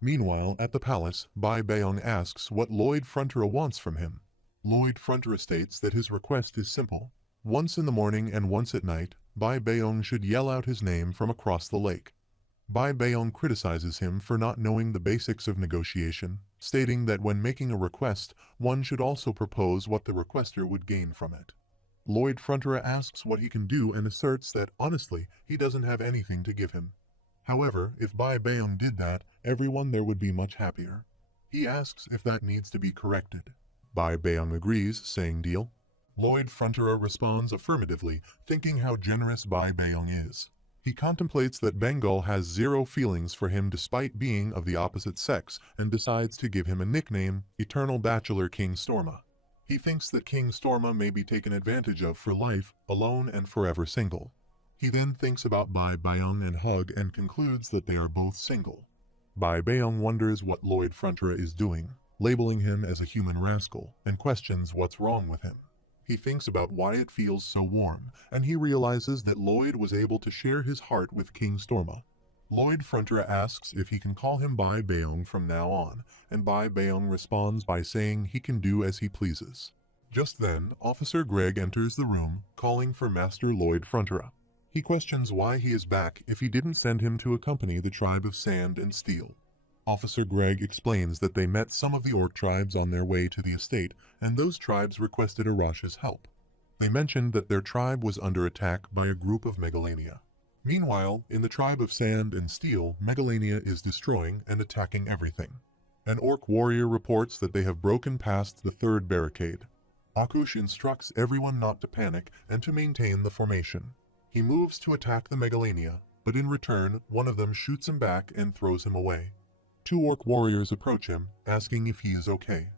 Meanwhile, at the palace, Bai Beong asks what Lloyd Frontera wants from him. Lloyd Frontera states that his request is simple. Once in the morning and once at night, Bai Beong should yell out his name from across the lake. Bai Beong criticizes him for not knowing the basics of negotiation, stating that when making a request, one should also propose what the requester would gain from it. Lloyd Frontera asks what he can do and asserts that, honestly, he doesn't have anything to give him. However, if Bai Beong did that, everyone there would be much happier. He asks if that needs to be corrected. Bai Beong agrees, saying deal. Lloyd Frontera responds affirmatively, thinking how generous Bai Beong is. He contemplates that Bengal has zero feelings for him despite being of the opposite sex and decides to give him a nickname, Eternal Bachelor King Storma. He thinks that King Storma may be taken advantage of for life, alone and forever single. He then thinks about Bai Beong and Hug and concludes that they are both single. Bai Beong wonders what Lloyd Frontera is doing, labeling him as a human rascal, and questions what's wrong with him. He thinks about why it feels so warm, and he realizes that Lloyd was able to share his heart with King Storma. Lloyd Frontera asks if he can call him Bai Beong from now on, and Bai Beong responds by saying he can do as he pleases. Just then, Officer Greg enters the room, calling for Master Lloyd Frontera. He questions why he is back if he didn't send him to accompany the tribe of Sand and Steel. Officer Greg explains that they met some of the orc tribes on their way to the estate, and those tribes requested Arash's help. They mentioned that their tribe was under attack by a group of Megalania. Meanwhile, in the tribe of Sand and Steel, Megalania is destroying and attacking everything. An orc warrior reports that they have broken past the third barricade. Akush instructs everyone not to panic and to maintain the formation. He moves to attack the Megalania, but in return, one of them shoots him back and throws him away. Two orc warriors approach him, asking if he is okay.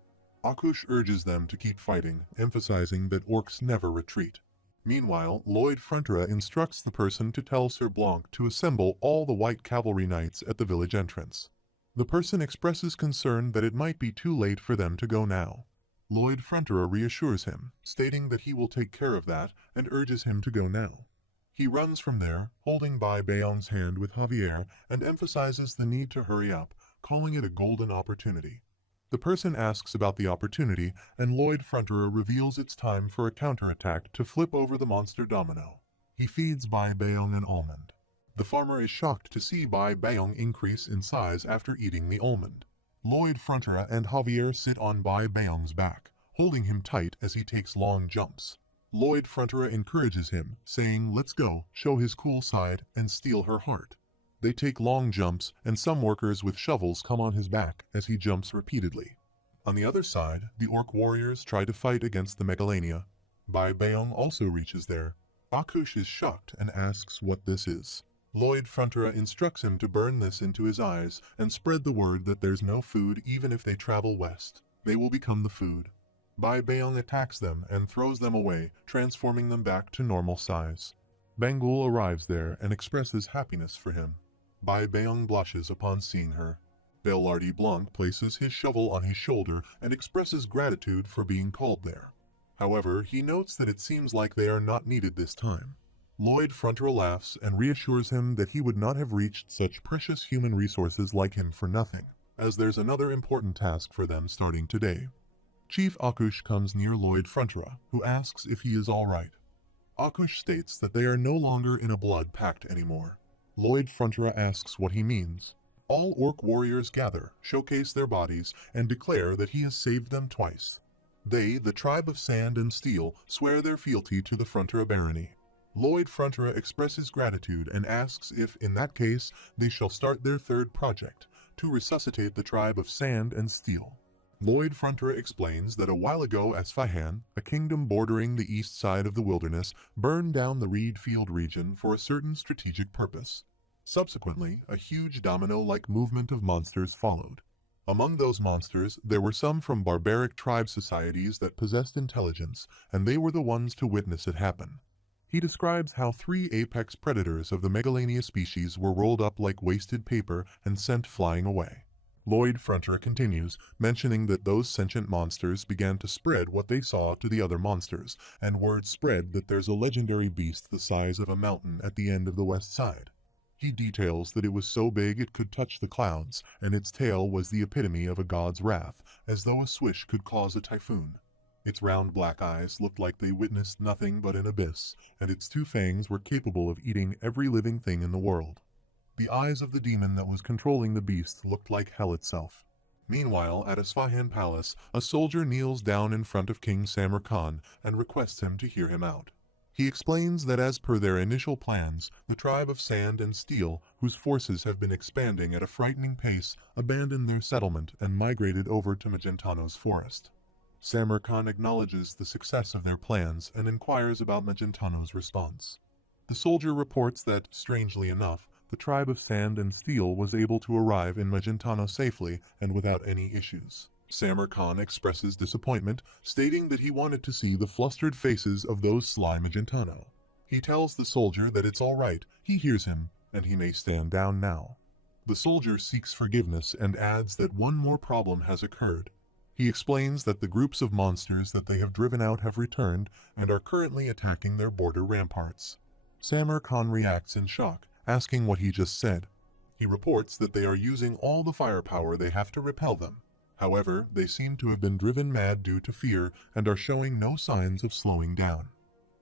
Akush urges them to keep fighting, emphasizing that orcs never retreat. Meanwhile, Lloyd Frontera instructs the person to tell Sir Blanc to assemble all the white cavalry knights at the village entrance. The person expresses concern that it might be too late for them to go now. Lloyd Frontera reassures him, stating that he will take care of that and urges him to go now. He runs from there, holding Bai Beong's hand with Javier, and emphasizes the need to hurry up, calling it a golden opportunity. The person asks about the opportunity, and Lloyd Frontera reveals it's time for a counterattack to flip over the monster domino. He feeds Bai Beong an almond. The farmer is shocked to see Bai Beong increase in size after eating the almond. Lloyd Frontera and Javier sit on Bai Beong's back, holding him tight as he takes long jumps. Lloyd Frontera encourages him, saying, "Let's go, show his cool side, and steal her heart." They take long jumps, and some workers with shovels come on his back as he jumps repeatedly. On the other side, the orc warriors try to fight against the Megalania. Bai Beong also reaches there. Akush is shocked and asks what this is. Lloyd Frontera instructs him to burn this into his eyes and spread the word that there's no food even if they travel west. They will become the food. Bai Beong attacks them and throws them away, transforming them back to normal size. Bangul arrives there and expresses happiness for him. Bai Beong blushes upon seeing her. Belardi Blanc places his shovel on his shoulder and expresses gratitude for being called there. However, he notes that it seems like they are not needed this time. Lloyd Frontera laughs and reassures him that he would not have reached such precious human resources like him for nothing, as there's another important task for them starting today. Chief Akush comes near Lloyd Frontera, who asks if he is alright. Akush states that they are no longer in a blood pact anymore. Lloyd Frontera asks what he means. All orc warriors gather, showcase their bodies, and declare that he has saved them twice. They, the tribe of Sand and Steel, swear their fealty to the Frontera barony. Lloyd Frontera expresses gratitude and asks if, in that case, they shall start their third project, to resuscitate the tribe of Sand and Steel. Lloyd Frontera explains that a while ago Asfahan, a kingdom bordering the east side of the wilderness, burned down the reed field region for a certain strategic purpose. Subsequently, a huge domino-like movement of monsters followed. Among those monsters, there were some from barbaric tribe societies that possessed intelligence, and they were the ones to witness it happen. He describes how 3 apex predators of the Megalania species were rolled up like wasted paper and sent flying away. Lloyd Frontera continues, mentioning that those sentient monsters began to spread what they saw to the other monsters, and word spread that there's a legendary beast the size of a mountain at the end of the west side. He details that it was so big it could touch the clouds, and its tail was the epitome of a god's wrath, as though a swish could cause a typhoon. Its round black eyes looked like they witnessed nothing but an abyss, and its two fangs were capable of eating every living thing in the world. The eyes of the demon that was controlling the beast looked like hell itself. Meanwhile, at Isfahan Palace, a soldier kneels down in front of King Samar Khan and requests him to hear him out. He explains that as per their initial plans, the tribe of Sand and Steel, whose forces have been expanding at a frightening pace, abandoned their settlement and migrated over to Magentano's forest. Samar Khan acknowledges the success of their plans and inquires about Magentano's response. The soldier reports that, strangely enough, the tribe of Sand and Steel was able to arrive in Magentano safely and without any issues. Samar Khan expresses disappointment, stating that he wanted to see the flustered faces of those sly Magentano. He tells the soldier that it's all right, he hears him, and he may stand down now. The soldier seeks forgiveness and adds that one more problem has occurred. He explains that the groups of monsters that they have driven out have returned and are currently attacking their border ramparts. Samar Khan reacts in shock, asking what he just said. He reports that they are using all the firepower they have to repel them. However, they seem to have been driven mad due to fear and are showing no signs of slowing down.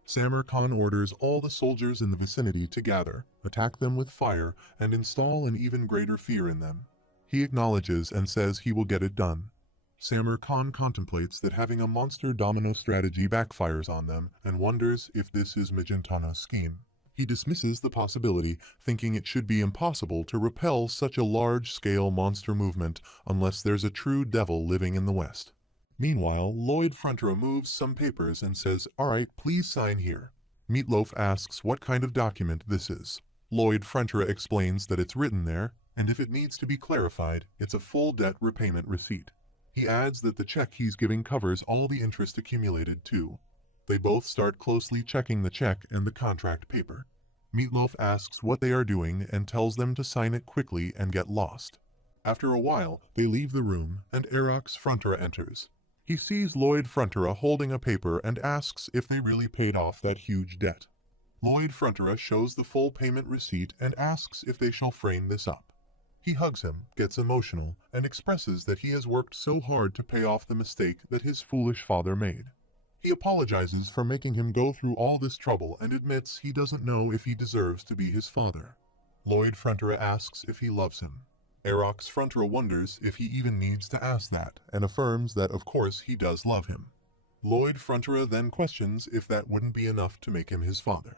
Samar Khan orders all the soldiers in the vicinity to gather, attack them with fire, and install an even greater fear in them. He acknowledges and says he will get it done. Samar Khan contemplates that having a monster domino strategy backfires on them and wonders if this is Magentano's scheme. He dismisses the possibility, thinking it should be impossible to repel such a large-scale monster movement unless there's a true devil living in the West. Meanwhile, Lloyd Frontra moves some papers and says, "Alright, please sign here." Meatloaf asks what kind of document this is. Lloyd Frontra explains that it's written there, and if it needs to be clarified, it's a full debt repayment receipt. He adds that the check he's giving covers all the interest accumulated too. They both start closely checking the check and the contract paper. Meatloaf asks what they are doing and tells them to sign it quickly and get lost. After a while, they leave the room and Erox Frontra enters. He sees Lloyd Frontra holding a paper and asks if they really paid off that huge debt. Lloyd Frontra shows the full payment receipt and asks if they shall frame this up. He hugs him, gets emotional, and expresses that he has worked so hard to pay off the mistake that his foolish father made. He apologizes for making him go through all this trouble and admits he doesn't know if he deserves to be his father. Lloyd Frontra asks if he loves him. Erox Frontra wonders if he even needs to ask that, and affirms that of course he does love him. Lloyd Frontra then questions if that wouldn't be enough to make him his father.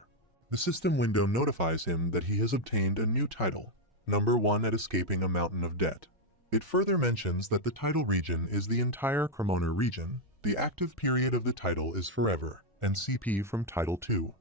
The system window notifies him that he has obtained a new title, number 1 at escaping a mountain of debt. It further mentions that the title region is the entire Cremona region. The active period of the title is forever, and CP from Title 2.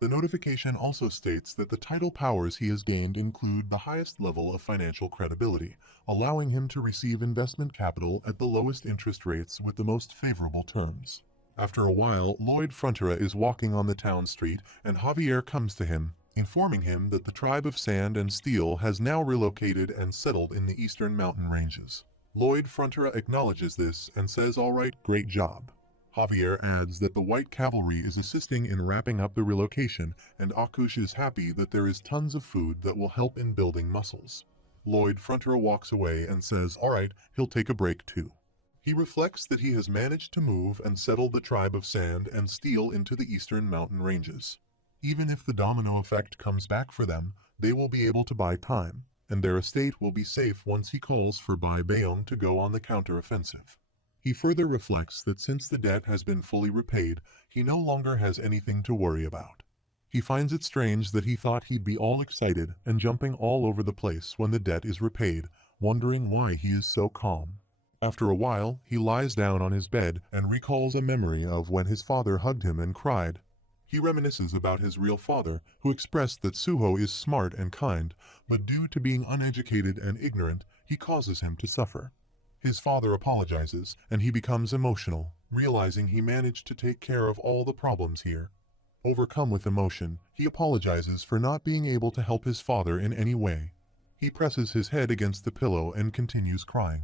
The notification also states that the title powers he has gained include the highest level of financial credibility, allowing him to receive investment capital at the lowest interest rates with the most favorable terms. After a while, Lloyd Frontra is walking on the town street, and Javier comes to him, informing him that the tribe of Sand and Steel has now relocated and settled in the eastern mountain ranges. Lloyd Frontra acknowledges this and says, "Alright, great job." Javier adds that the White Cavalry is assisting in wrapping up the relocation, and Akush is happy that there is tons of food that will help in building muscles. Lloyd Frontra walks away and says, "Alright, he'll take a break too." He reflects that he has managed to move and settle the tribe of Sand and Steel into the eastern mountain ranges. Even if the domino effect comes back for them, they will be able to buy time, and their estate will be safe once he calls for Bai Bayong to go on the counter-offensive. He further reflects that since the debt has been fully repaid, he no longer has anything to worry about. He finds it strange that he thought he'd be all excited and jumping all over the place when the debt is repaid, wondering why he is so calm. After a while, he lies down on his bed and recalls a memory of when his father hugged him and cried. He reminisces about his real father, who expressed that Suho is smart and kind, but due to being uneducated and ignorant, he causes him to suffer. His father apologizes, and he becomes emotional, realizing he managed to take care of all the problems here. Overcome with emotion, he apologizes for not being able to help his father in any way. He presses his head against the pillow and continues crying.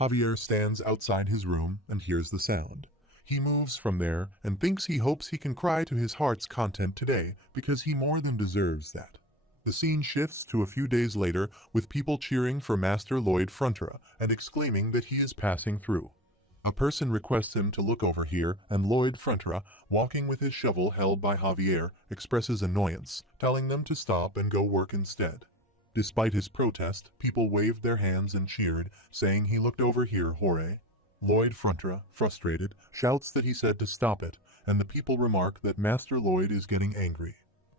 Javier stands outside his room and hears the sound. He moves from there and thinks he hopes he can cry to his heart's content today because he more than deserves that. The scene shifts to a few days later with people cheering for Master Lloyd Frontier and exclaiming that he is passing through. A person requests him to look over here, and Lloyd Frontier, walking with his shovel held by Javier, expresses annoyance, telling them to stop and go work instead. Despite his protest, people waved their hands and cheered, saying he looked over here, hooray. Lloyd Frontier, frustrated, shouts that he said to stop it, and the people remark that Master Lloyd is getting angry.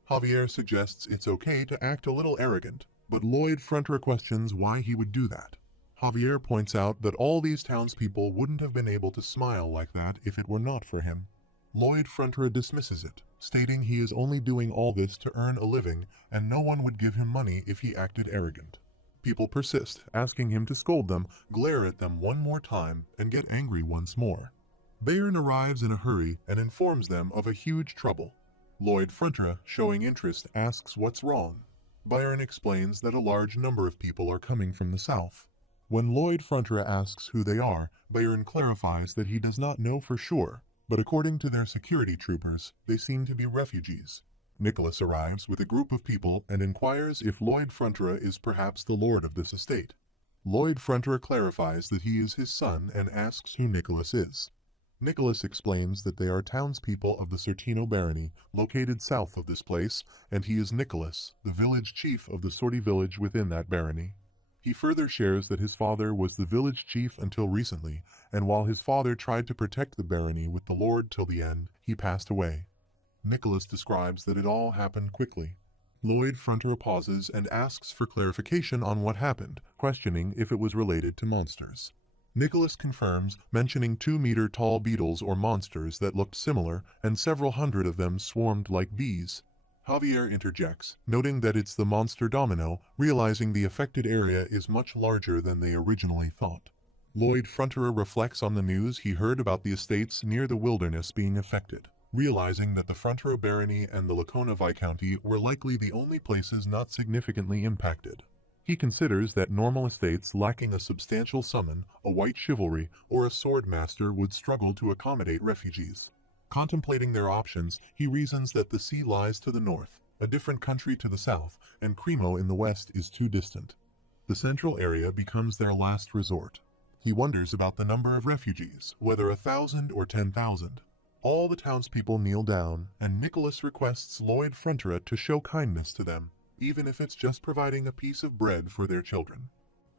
Javier suggests it's okay to act a little arrogant, but Lloyd Frontier questions why he would do that. Javier points out that all these townspeople wouldn't have been able to smile like that if it were not for him. Lloyd Frontier dismisses it, stating he is only doing all this to earn a living and no one would give him money if he acted arrogant. People persist, asking him to scold them, glare at them one more time, and get angry once more. Bayern arrives in a hurry and informs them of a huge trouble. Lloyd Frontier, showing interest, asks what's wrong. Bayern explains that a large number of people are coming from the south. When Lloyd Frontier asks who they are, Bayern clarifies that he does not know for sure, but according to their security troopers, they seem to be refugees. Nicholas arrives with a group of people and inquires if Lloyd Frontier is perhaps the lord of this estate. Lloyd Frontier clarifies that he is his son and asks who Nicholas is. Nicholas explains that they are townspeople of the Sortino barony, located south of this place, and he is Nicholas, the village chief of the Sorti village within that barony. He further shares that his father was the village chief until recently, and while his father tried to protect the barony with the lord till the end, he passed away. Nicholas describes that it all happened quickly. Lloyd Frontier pauses and asks for clarification on what happened, questioning if it was related to monsters. Nicholas confirms, mentioning 2-meter-tall beetles or monsters that looked similar, and several hundred of them swarmed like bees. Javier interjects, noting that it's the monster Domino, realizing the affected area is much larger than they originally thought. Lloyd Frontier reflects on the news he heard about the estates near the wilderness being affected, realizing that the Frontier barony and the Lacona Viscounty were likely the only places not significantly impacted. He considers that normal estates lacking a substantial summon, a white chivalry, or a sword master would struggle to accommodate refugees. Contemplating their options, he reasons that the sea lies to the north, a different country to the south, and Cremo in the west is too distant. The central area becomes their last resort. He wonders about the number of refugees, whether 1,000 or 10,000. All the townspeople kneel down, and Nicholas requests Lloyd Frontier to show kindness to them, even if it's just providing a piece of bread for their children.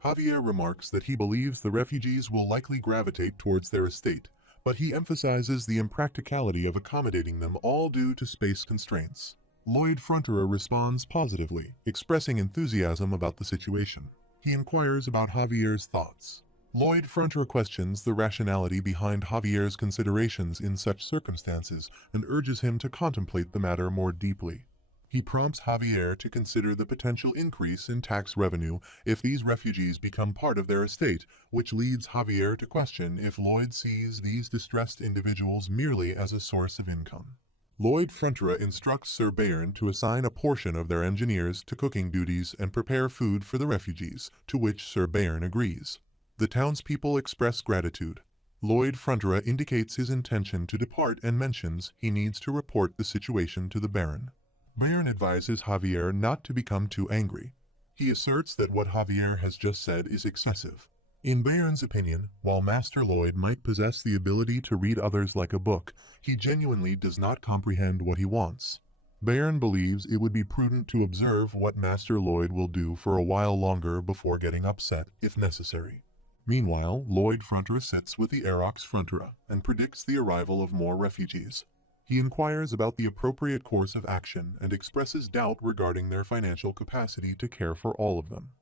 Javier remarks that he believes the refugees will likely gravitate towards their estate, but he emphasizes the impracticality of accommodating them all due to space constraints. Lloyd Frontier responds positively, expressing enthusiasm about the situation. He inquires about Javier's thoughts. Lloyd Frontier questions the rationality behind Javier's considerations in such circumstances and urges him to contemplate the matter more deeply. He prompts Javier to consider the potential increase in tax revenue if these refugees become part of their estate, which leads Javier to question if Lloyd sees these distressed individuals merely as a source of income. Lloyd Frontier instructs Sir Bayern to assign a portion of their engineers to cooking duties and prepare food for the refugees, to which Sir Bayern agrees. The townspeople express gratitude. Lloyd Frontier indicates his intention to depart and mentions he needs to report the situation to the Baron. Bayern advises Javier not to become too angry. He asserts that what Javier has just said is excessive. In Bayern's opinion, while Master Lloyd might possess the ability to read others like a book, he genuinely does not comprehend what he wants. Bayern believes it would be prudent to observe what Master Lloyd will do for a while longer before getting upset, if necessary. Meanwhile, Lloyd Frontier sits with the Erox Frontier and predicts the arrival of more refugees. He inquires about the appropriate course of action and expresses doubt regarding their financial capacity to care for all of them.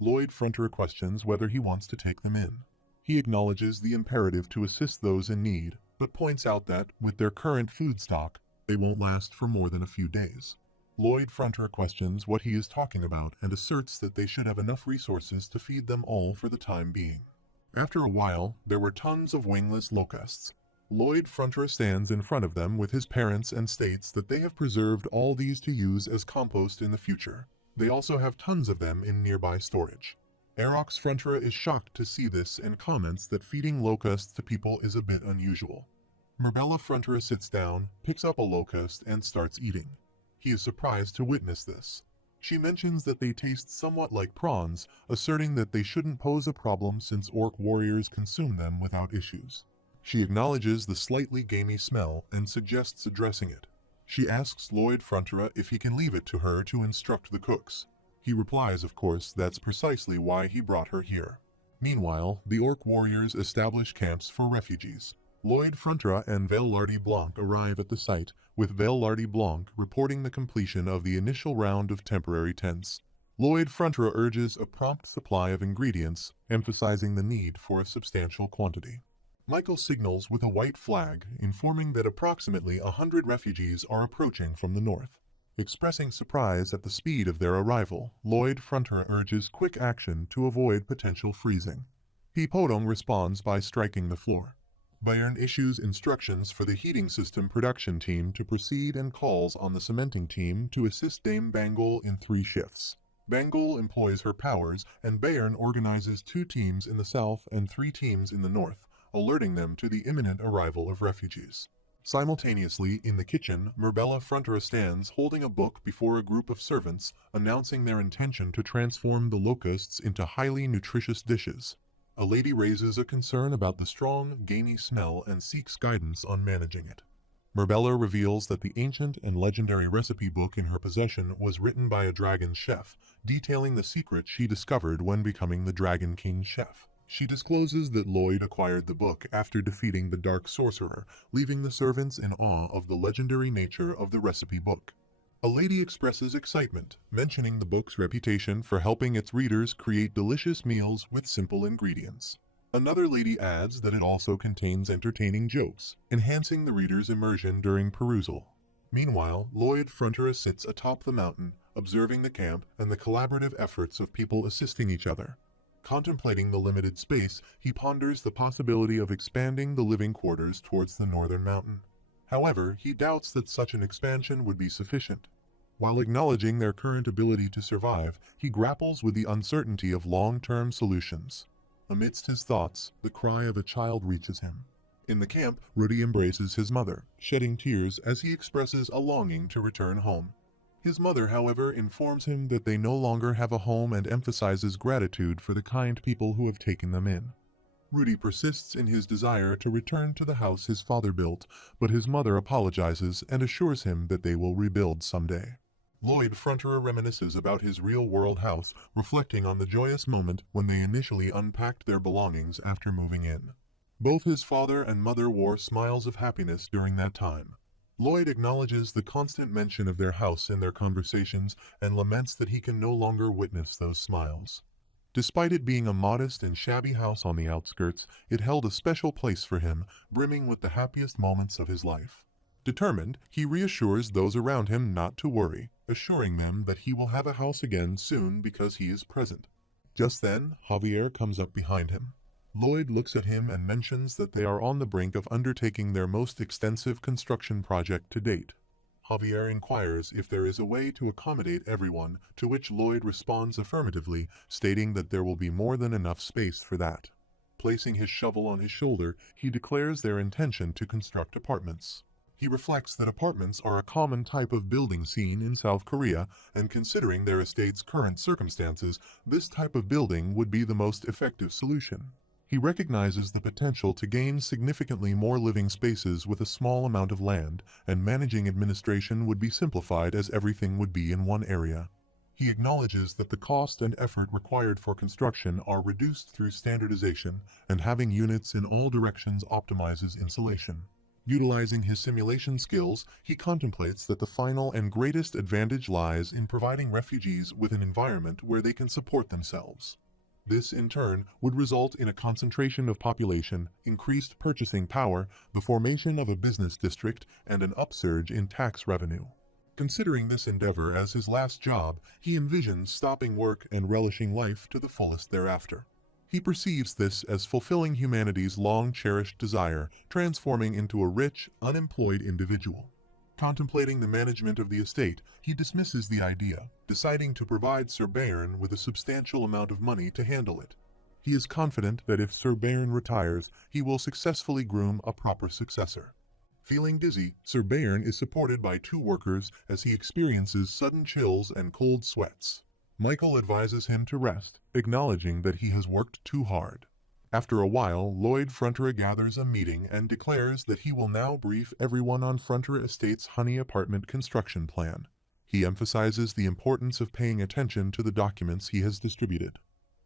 Lloyd Frontier questions whether he wants to take them in. He acknowledges the imperative to assist those in need, but points out that, with their current food stock, they won't last for more than a few days. Lloyd Frontier questions what he is talking about and asserts that they should have enough resources to feed them all for the time being. After a while, there were tons of wingless locusts. Lloyd Frontier stands in front of them with his parents and states that they have preserved all these to use as compost in the future. They also have tons of them in nearby storage. Erox Frontier is shocked to see this and comments that feeding locusts to people is a bit unusual. Merbella Frontier sits down, picks up a locust, and starts eating. He is surprised to witness this. She mentions that they taste somewhat like prawns, asserting that they shouldn't pose a problem since orc warriors consume them without issues. She acknowledges the slightly gamey smell and suggests addressing it. She asks Lloyd Frontera if he can leave it to her to instruct the cooks. He replies, of course, that's precisely why he brought her here. Meanwhile, the orc warriors establish camps for refugees. Lloyd Frontera and Vaillardi Blanc arrive at the site, with Vaillardi Blanc reporting the completion of the initial round of temporary tents. Lloyd Frontera urges a prompt supply of ingredients, emphasizing the need for a substantial quantity. Michael signals with a white flag, informing that approximately 100 refugees are approaching from the north. Expressing surprise at the speed of their arrival, Lloyd Frontera urges quick action to avoid potential freezing. Podong responds by striking the floor. Bayern issues instructions for the heating system production team to proceed and calls on the cementing team to assist Dame Bangol in 3 shifts. Bangol employs her powers, and Bayern organizes 2 teams in the south and 3 teams in the north, alerting them to the imminent arrival of refugees. Simultaneously, in the kitchen, Merbella Frontera stands holding a book before a group of servants, announcing their intention to transform the locusts into highly nutritious dishes. A lady raises a concern about the strong, gamey smell and seeks guidance on managing it. Merbella reveals that the ancient and legendary recipe book in her possession was written by a dragon chef, detailing the secret she discovered when becoming the Dragon King chef. She discloses that Lloyd acquired the book after defeating the Dark Sorcerer, leaving the servants in awe of the legendary nature of the recipe book. A lady expresses excitement, mentioning the book's reputation for helping its readers create delicious meals with simple ingredients. Another lady adds that it also contains entertaining jokes, enhancing the reader's immersion during perusal. Meanwhile, Lloyd Frontera sits atop the mountain, observing the camp and the collaborative efforts of people assisting each other. Contemplating the limited space, he ponders the possibility of expanding the living quarters towards the northern mountain. However, he doubts that such an expansion would be sufficient. While acknowledging their current ability to survive, he grapples with the uncertainty of long-term solutions. Amidst his thoughts, the cry of a child reaches him. In the camp, Rudy embraces his mother, shedding tears as he expresses a longing to return home. His mother, however, informs him that they no longer have a home and emphasizes gratitude for the kind people who have taken them in. Rudy persists in his desire to return to the house his father built, but his mother apologizes and assures him that they will rebuild someday. Lloyd Frontera reminisces about his real-world house, reflecting on the joyous moment when they initially unpacked their belongings after moving in. Both his father and mother wore smiles of happiness during that time. Lloyd acknowledges the constant mention of their house in their conversations and laments that he can no longer witness those smiles. Despite it being a modest and shabby house on the outskirts, it held a special place for him, brimming with the happiest moments of his life. Determined, he reassures those around him not to worry, assuring them that he will have a house again soon because he is present. Just then, Javier comes up behind him. Lloyd looks at him and mentions that they are on the brink of undertaking their most extensive construction project to date. Javier inquires if there is a way to accommodate everyone, to which Lloyd responds affirmatively, stating that there will be more than enough space for that. Placing his shovel on his shoulder, he declares their intention to construct apartments. He reflects that apartments are a common type of building seen in South Korea, and considering their estate's current circumstances, this type of building would be the most effective solution. He recognizes the potential to gain significantly more living spaces with a small amount of land, and managing administration would be simplified as everything would be in one area. He acknowledges that the cost and effort required for construction are reduced through standardization, and having units in all directions optimizes insulation. Utilizing his simulation skills, he contemplates that the final and greatest advantage lies in providing refugees with an environment where they can support themselves. This, in turn, would result in a concentration of population, increased purchasing power, the formation of a business district, and an upsurge in tax revenue. Considering this endeavor as his last job, he envisions stopping work and relishing life to the fullest thereafter. He perceives this as fulfilling humanity's long-cherished desire, transforming into a rich, unemployed individual. Contemplating the management of the estate, he dismisses the idea, deciding to provide Sir Bayern with a substantial amount of money to handle it. He is confident that if Sir Bayern retires, he will successfully groom a proper successor. Feeling dizzy, Sir Bayern is supported by two workers as he experiences sudden chills and cold sweats. Michael advises him to rest, acknowledging that he has worked too hard. After a while, Lloyd Frontier gathers a meeting and declares that he will now brief everyone on Frontier Estate's honey apartment construction plan. He emphasizes the importance of paying attention to the documents he has distributed.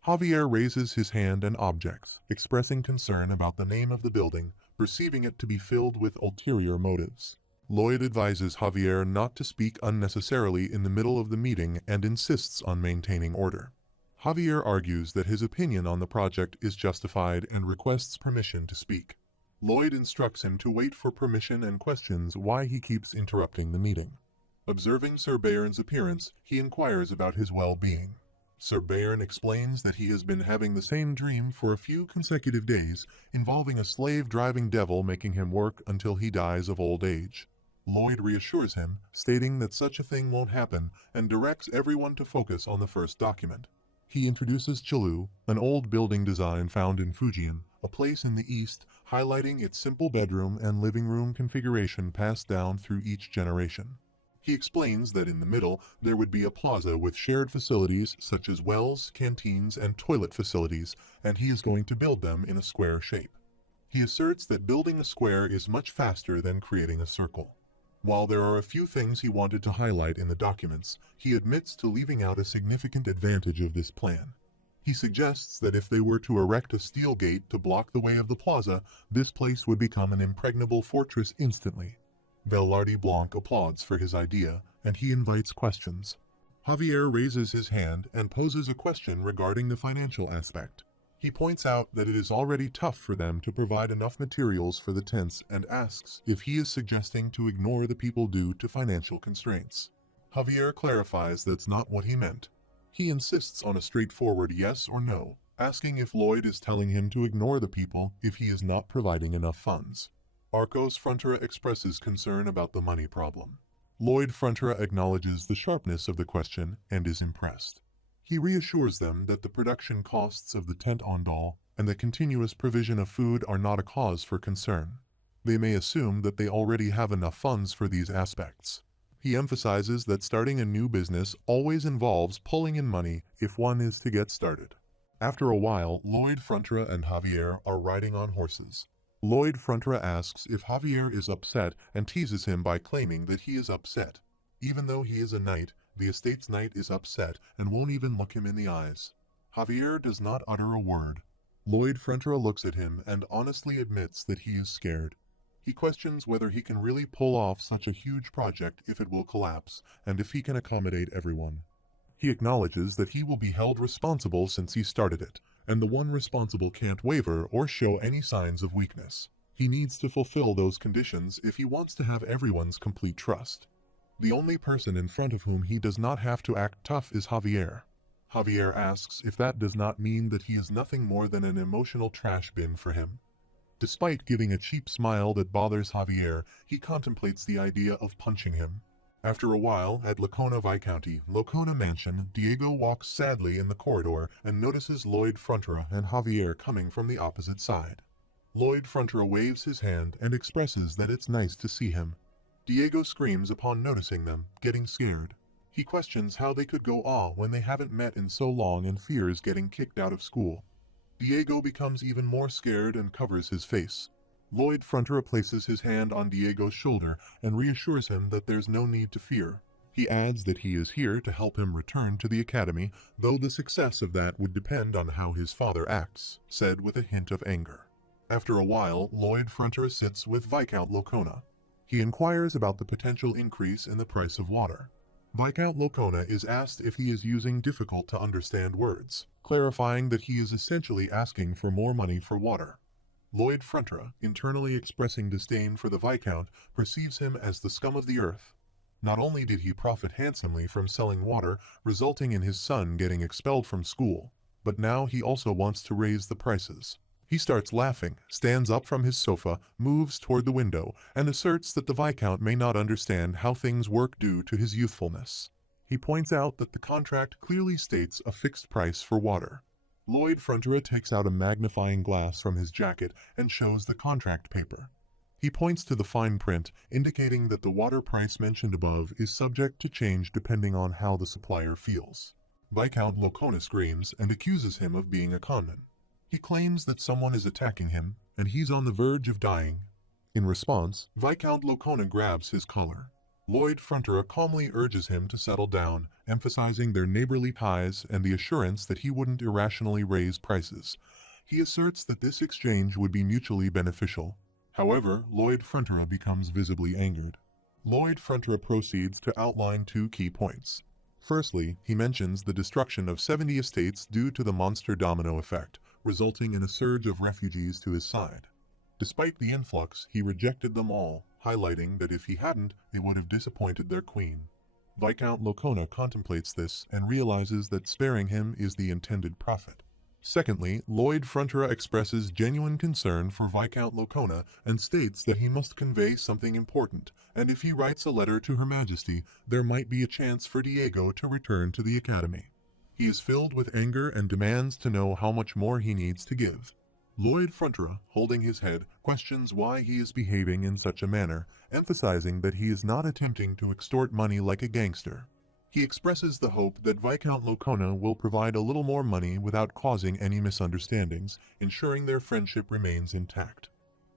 Javier raises his hand and objects, expressing concern about the name of the building, perceiving it to be filled with ulterior motives. Lloyd advises Javier not to speak unnecessarily in the middle of the meeting and insists on maintaining order. Javier argues that his opinion on the project is justified and requests permission to speak. Lloyd instructs him to wait for permission and questions why he keeps interrupting the meeting. Observing Sir Bayern's appearance, he inquires about his well-being. Sir Bayern explains that he has been having the same dream for a few consecutive days, involving a slave-driving devil making him work until he dies of old age. Lloyd reassures him, stating that such a thing won't happen, and directs everyone to focus on the first document. He introduces Chilu, an old building design found in Fujian, a place in the east, highlighting its simple bedroom and living room configuration passed down through each generation. He explains that in the middle there would be a plaza with shared facilities such as wells, canteens, and toilet facilities, and he is going to build them in a square shape. He asserts that building a square is much faster than creating a circle. While there are a few things he wanted to highlight in the documents, he admits to leaving out a significant advantage of this plan. He suggests that if they were to erect a steel gate to block the way of the plaza, this place would become an impregnable fortress instantly. Velarde Blanc applauds for his idea, and he invites questions. Javier raises his hand and poses a question regarding the financial aspect. He points out that it is already tough for them to provide enough materials for the tents and asks if he is suggesting to ignore the people due to financial constraints. Javier clarifies that's not what he meant. He insists on a straightforward yes or no, asking if Lloyd is telling him to ignore the people if he is not providing enough funds. Arcos Frontier expresses concern about the money problem. Lloyd Frontier acknowledges the sharpness of the question and is impressed. He reassures them that the production costs of the tent ondal and the continuous provision of food are not a cause for concern. They may assume that they already have enough funds for these aspects. He emphasizes that starting a new business always involves pulling in money if one is to get started. After a while, Lloyd Frontier and Javier are riding on horses. Lloyd Frontier asks if Javier is upset and teases him by claiming that he is upset. Even though he is a knight, the estate's knight is upset and won't even look him in the eyes. Javier does not utter a word. Lloyd Frontier looks at him and honestly admits that he is scared. He questions whether he can really pull off such a huge project if it will collapse, and if he can accommodate everyone. He acknowledges that he will be held responsible since he started it, and the one responsible can't waver or show any signs of weakness. He needs to fulfill those conditions if he wants to have everyone's complete trust. The only person in front of whom he does not have to act tough is Javier. Javier asks if that does not mean that he is nothing more than an emotional trash bin for him. Despite giving a cheap smile that bothers Javier, he contemplates the idea of punching him. After a while, at Lacona Viscounty, Lacona Mansion, Diego walks sadly in the corridor and notices Lloyd Frontier and Javier coming from the opposite side. Lloyd Frontier waves his hand and expresses that it's nice to see him. Diego screams upon noticing them, getting scared. He questions how they could go when they haven't met in so long and fears getting kicked out of school. Diego becomes even more scared and covers his face. Lloyd Frontier places his hand on Diego's shoulder and reassures him that there's no need to fear. He adds that he is here to help him return to the academy, though the success of that would depend on how his father acts, said with a hint of anger. After a while, Lloyd Frontier sits with Viscount Locona. He inquires about the potential increase in the price of water. Viscount Locona is asked if he is using difficult-to-understand words, clarifying that he is essentially asking for more money for water. Lloyd Frontier, internally expressing disdain for the Viscount, perceives him as the scum of the earth. Not only did he profit handsomely from selling water, resulting in his son getting expelled from school, but now he also wants to raise the prices. He starts laughing, stands up from his sofa, moves toward the window, and asserts that the Viscount may not understand how things work due to his youthfulness. He points out that the contract clearly states a fixed price for water. Lloyd Frontier takes out a magnifying glass from his jacket and shows the contract paper. He points to the fine print, indicating that the water price mentioned above is subject to change depending on how the supplier feels. Viscount Locona screams and accuses him of being a conman. He claims that someone is attacking him, and he's on the verge of dying. In response, Viscount Locona grabs his collar. Lloyd Frontera calmly urges him to settle down, emphasizing their neighborly ties and the assurance that he wouldn't irrationally raise prices. He asserts that this exchange would be mutually beneficial. However, Lloyd Frontera becomes visibly angered. Lloyd Frontera proceeds to outline 2 key points. Firstly, he mentions the destruction of 70 estates due to the monster domino effect, resulting in a surge of refugees to his side. Despite the influx, he rejected them all, highlighting that if he hadn't, it would have disappointed their queen. Viscount Locona contemplates this and realizes that sparing him is the intended profit. Secondly, Lloyd Frontera expresses genuine concern for Viscount Locona and states that he must convey something important, and if he writes a letter to Her Majesty, there might be a chance for Diego to return to the Academy. He is filled with anger and demands to know how much more he needs to give. Lloyd Frontera, holding his head, questions why he is behaving in such a manner, emphasizing that he is not attempting to extort money like a gangster. He expresses the hope that Viscount Locona will provide a little more money without causing any misunderstandings, ensuring their friendship remains intact.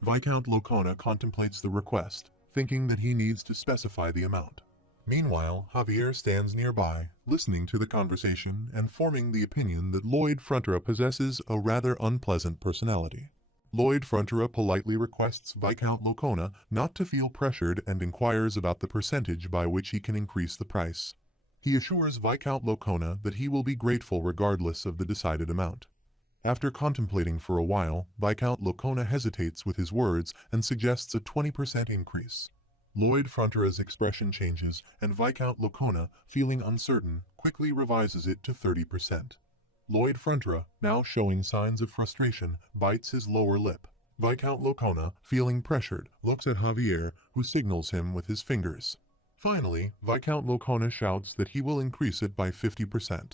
Viscount Locona contemplates the request, thinking that he needs to specify the amount. Meanwhile, Javier stands nearby, listening to the conversation and forming the opinion that Lloyd Frontera possesses a rather unpleasant personality. Lloyd Frontera politely requests Viscount Locona not to feel pressured and inquires about the percentage by which he can increase the price. He assures Viscount Locona that he will be grateful regardless of the decided amount. After contemplating for a while, Viscount Locona hesitates with his words and suggests a 20% increase. Lloyd Frontera's expression changes, and Viscount Locona, feeling uncertain, quickly revises it to 30%. Lloyd Frontera, now showing signs of frustration, bites his lower lip. Viscount Locona, feeling pressured, looks at Javier, who signals him with his fingers. Finally, Viscount Locona shouts that he will increase it by 50%.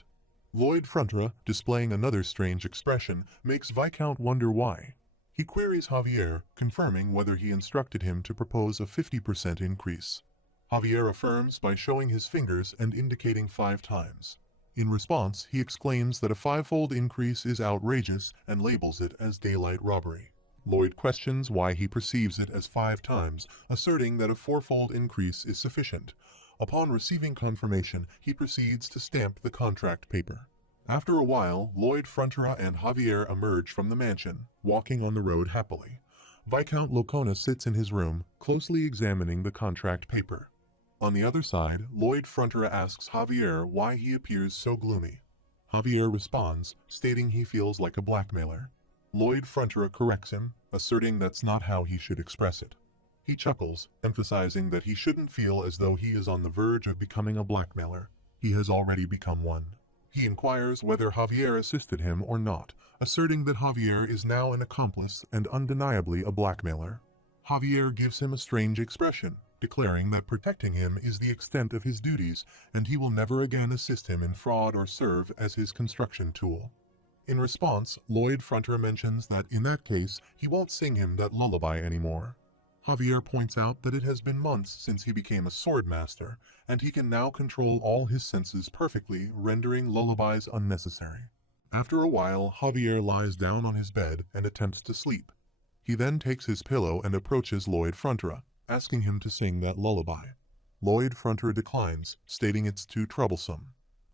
Lloyd Frontera, displaying another strange expression, makes Viscount wonder why. He queries Javier, confirming whether he instructed him to propose a 50% increase. Javier affirms by showing his fingers and indicating 5 times. In response, he exclaims that a 5-fold increase is outrageous and labels it as daylight robbery. Lloyd questions why he perceives it as 5 times, asserting that a 4-fold increase is sufficient. Upon receiving confirmation, he proceeds to stamp the contract paper. After a while, Lloyd Frontera and Javier emerge from the mansion, walking on the road happily. Viscount Locona sits in his room, closely examining the contract paper. On the other side, Lloyd Frontera asks Javier why he appears so gloomy. Javier responds, stating he feels like a blackmailer. Lloyd Frontera corrects him, asserting that's not how he should express it. He chuckles, emphasizing that he shouldn't feel as though he is on the verge of becoming a blackmailer. He has already become one. He inquires whether Javier assisted him or not, asserting that Javier is now an accomplice and undeniably a blackmailer. Javier gives him a strange expression, declaring that protecting him is the extent of his duties and he will never again assist him in fraud or serve as his construction tool. In response, Lloyd Frontera mentions that in that case, he won't sing him that lullaby anymore. Javier points out that it has been months since he became a sword master, and he can now control all his senses perfectly, rendering lullabies unnecessary. After a while, Javier lies down on his bed and attempts to sleep. He then takes his pillow and approaches Lloyd Frontera, asking him to sing that lullaby. Lloyd Frontera declines, stating it's too troublesome.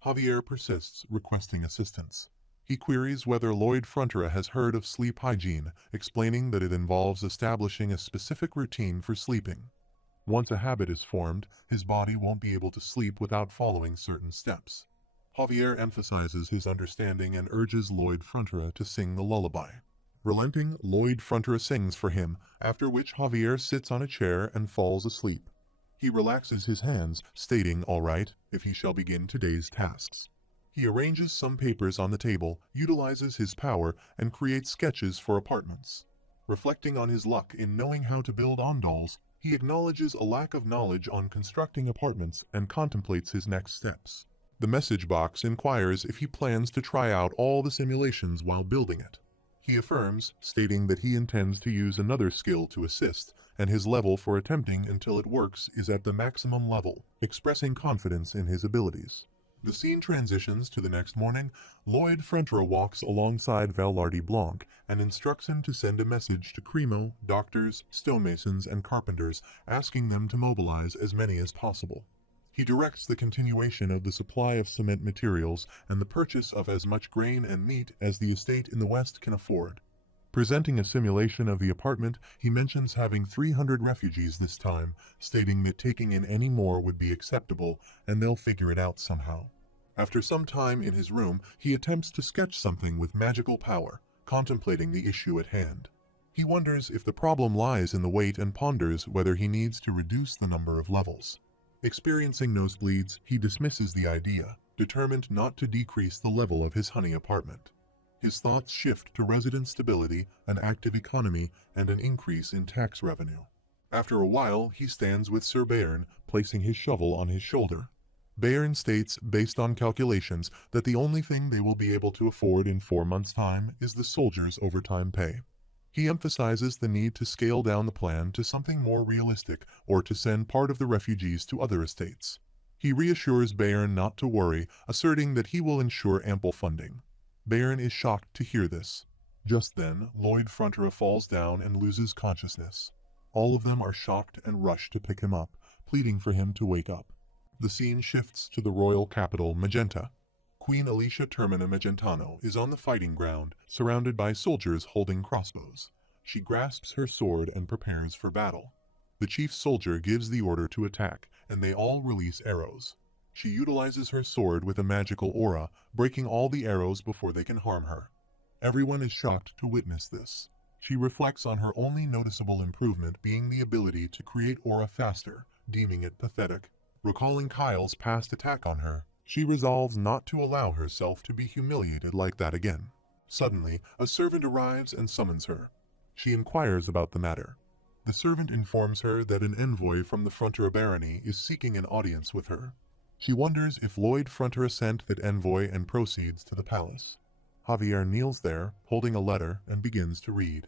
Javier persists, requesting assistance. He queries whether Lloyd Frontera has heard of sleep hygiene, explaining that it involves establishing a specific routine for sleeping. Once a habit is formed, his body won't be able to sleep without following certain steps. Javier emphasizes his understanding and urges Lloyd Frontera to sing the lullaby. Relenting, Lloyd Frontera sings for him, after which Javier sits on a chair and falls asleep. He relaxes his hands, stating, "All right, if he shall begin today's tasks." He arranges some papers on the table, utilizes his power, and creates sketches for apartments. Reflecting on his luck in knowing how to build ondals, he acknowledges a lack of knowledge on constructing apartments and contemplates his next steps. The message box inquires if he plans to try out all the simulations while building it. He affirms, stating that he intends to use another skill to assist, and his level for attempting until it works is at the maximum level, expressing confidence in his abilities. The scene transitions to the next morning. Lloyd Frentra walks alongside Valardi Blanc and instructs him to send a message to Cremo, doctors, stonemasons, and carpenters, asking them to mobilize as many as possible. He directs the continuation of the supply of cement materials and the purchase of as much grain and meat as the estate in the west can afford. Presenting a simulation of the apartment, he mentions having 300 refugees this time, stating that taking in any more would be acceptable and they'll figure it out somehow. After some time in his room, he attempts to sketch something with magical power, contemplating the issue at hand. He wonders if the problem lies in the weight and ponders whether he needs to reduce the number of levels. Experiencing nosebleeds, he dismisses the idea, determined not to decrease the level of his honey apartment. His thoughts shift to resident stability, an active economy, and an increase in tax revenue. After a while, he stands with Sir Bayern, placing his shovel on his shoulder. Bayern states, based on calculations, that the only thing they will be able to afford in 4 months' time is the soldiers' overtime pay. He emphasizes the need to scale down the plan to something more realistic or to send part of the refugees to other estates. He reassures Bayern not to worry, asserting that he will ensure ample funding. Bayern is shocked to hear this. Just then, Lloyd Fronterer falls down and loses consciousness. All of them are shocked and rush to pick him up, pleading for him to wake up. The scene shifts to the royal capital, Magenta. Queen Alicia Termina Magentano is on the fighting ground, surrounded by soldiers holding crossbows. She grasps her sword and prepares for battle. The chief soldier gives the order to attack, and they all release arrows. She utilizes her sword with a magical aura, breaking all the arrows before they can harm her. Everyone is shocked to witness this. She reflects on her only noticeable improvement being the ability to create aura faster, deeming it pathetic. Recalling Kyle's past attack on her, she resolves not to allow herself to be humiliated like that again. Suddenly, a servant arrives and summons her. She inquires about the matter. The servant informs her that an envoy from the Frontier Barony is seeking an audience with her. She wonders if Lloyd Frontier sent that envoy and proceeds to the palace. Javier kneels there, holding a letter, and begins to read.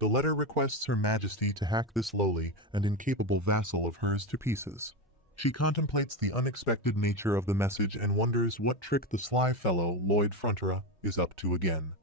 The letter requests Her Majesty to hack this lowly and incapable vassal of hers to pieces. She contemplates the unexpected nature of the message and wonders what trick the sly fellow, Lloyd Frontier, is up to again.